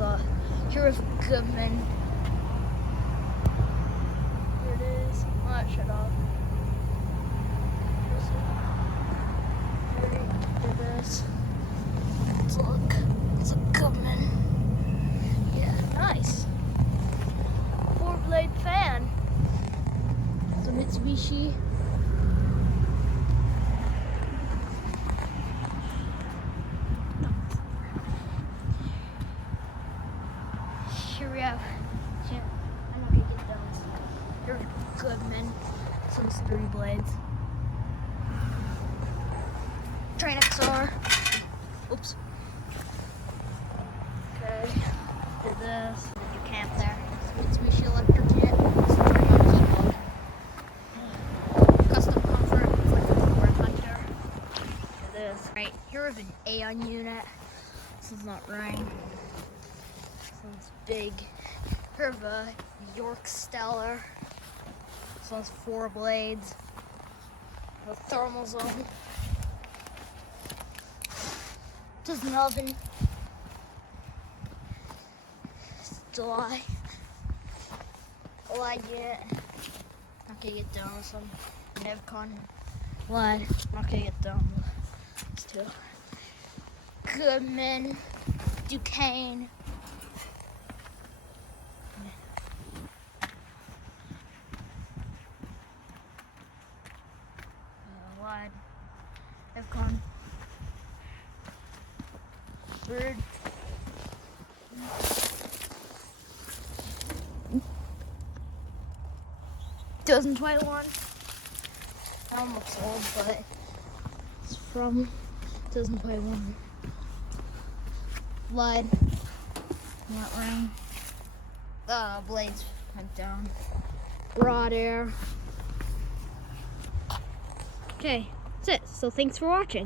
one's a Hero of Goodman. Here it is. Oh, that shut off. Here it is. Let's look. It's a Goodman. Yeah, nice. 4-blade fan. It's a Mitsubishi. Here we have, I'm not gonna get those. Here's Goodman. So it's 3 blades. Train XR. Oops. Okay. Do this. You camp there. Mitsubishi electric kit. It's a keyboard. Custom comfort. It's like a Ford Hunter. Do this. Right. Here we have an Aeon unit. This is not rain. This one's big. Here we have a York Stellar. This one's 4 blades. A thermal zone. This is an oven. July unit. Not gonna get down with some Nevcon line. Not gonna get down with these two. Goodman, Duquesne. Wide. Nevcon. Bird. 2021. That one looks old, but it's from 2021. Lied. Not rain. Blades went down. Broad air. Okay, that's it. So thanks for watching.